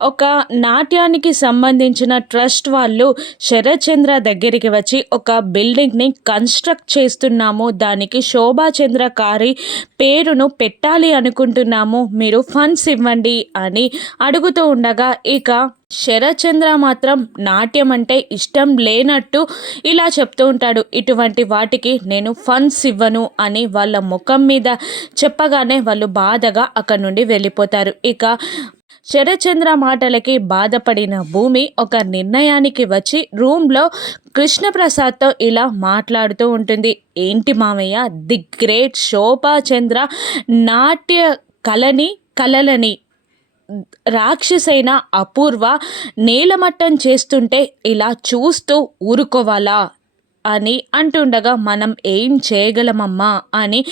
ఒక నాట్యానికి సంబంధించిన ట్రస్ట్ వాళ్ళు శరత్చంద్ర దగ్గరికి వచ్చి ఒక బిల్డింగ్ని కన్స్ట్రక్ట్ చేస్తున్నాము. దానికి శోభాచంద్ర కారి పేరును పెట్టాలి అనుకుంటున్నాము. మీరు ఫండ్స్ ఇవ్వండి అని అడుగుతూ ఉండగా ఇక శరత్చంద్ర మాత్రం నాట్యం అంటే ఇష్టం లేనట్టు ఇలా చెప్తూ ఉంటాడు. ఇటువంటి వాటికి నేను ఫండ్స్ ఇవ్వను అని వాళ్ళ ముఖం మీద చెప్పగానే వాళ్ళు బాధగా అక్కడ నుండి వెళ్ళిపోతారు. ఇక శరచంద్ర మాటలకి బాధపడిన భూమి ఒక నిర్ణయానికి వచ్చి రూమ్లో కృష్ణప్రసాద్తో ఇలా మాట్లాడుతూ ఉంటుంది. ఏంటి మామయ్య ది గ్రేట్ శోభాచంద్ర నాట్య కళని కళలని రాక్షసైన అపూర్వ నేలమట్టం చేస్తుంటే ఇలా చూస్తూ ఊరుకోవాలా? అని అంటుండగా మనం ఏం చేయగలమమ్మా? అని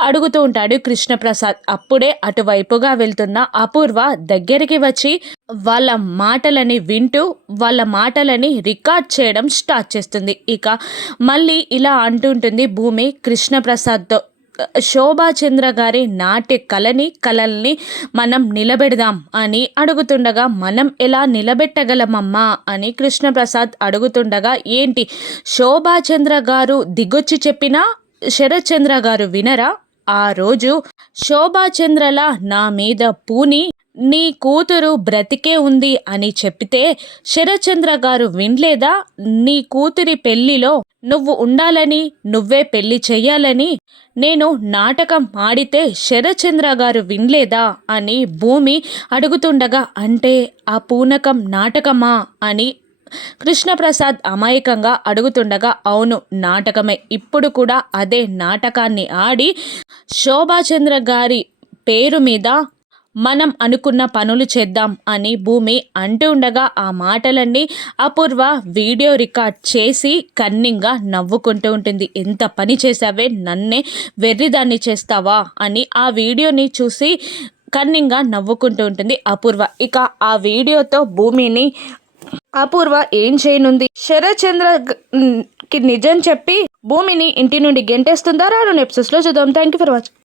అడుగుతూ ఉంటాడు కృష్ణప్రసాద్. అప్పుడే అటువైపుగా వెళ్తున్న అపూర్వ దగ్గరికి వచ్చి వాళ్ళ మాటలని వింటూ వాళ్ళ మాటలని రికార్డ్ చేయడం స్టార్ట్ చేస్తుంది. ఇక మళ్ళీ ఇలా అంటుంటుంది భూమి కృష్ణప్రసాద్తో. శోభాచంద్ర గారి నాట్య కళని కళల్ని మనం నిలబెడదాం అని అడుగుతుండగా మనం ఎలా నిలబెట్టగలమమ్మా అని కృష్ణప్రసాద్ అడుగుతుండగా ఏంటి? శోభాచంద్ర గారు దిగొచ్చి చెప్పినా శరత్చంద్ర గారు వినరా? ఆ రోజు శోభాచంద్రల నా మీద పూని నీ కూతురు బ్రతికే ఉంది అని చెప్పితే శరచంద్ర గారు వినలేదా? నీ కూతురి పెళ్ళిలో నువ్వు ఉండాలని నువ్వే పెళ్ళి చెయ్యాలని నేను నాటకం ఆడితే శరచంద్ర గారు వినలేదా? అని భూమి అడుగుతుండగా అంటే ఆ పూనకం నాటకమా? అని కృష్ణప్రసాద్ అమాయకంగా అడుగుతుండగా అవును నాటకమే. ఇప్పుడు కూడా అదే నాటకాన్ని ఆడి శోభాచంద్ర గారి పేరు మీద మనం అనుకున్న పనులు చేద్దాం అని భూమి అంటూ ఉండగా ఆ మాటలన్నీ అపూర్వ వీడియో రికార్డ్ చేసి కన్నింగా నవ్వుకుంటూ ఉంటుంది. ఎంత పని చేసావే నన్నే వెర్రిదాన్ని చేస్తావా? అని ఆ వీడియోని చూసి కన్నింగా నవ్వుకుంటూ ఉంటుంది అపూర్వ. ఇక ఆ వీడియోతో భూమిని అపూర్వ ఏం చేయనుంది? శరచంద్ర కి నిజం చెప్పి భూమిని ఇంటి నుండి గెంటేస్తుందా? రాను నెప్సెస్లో చూద్దాం. Thank you for watching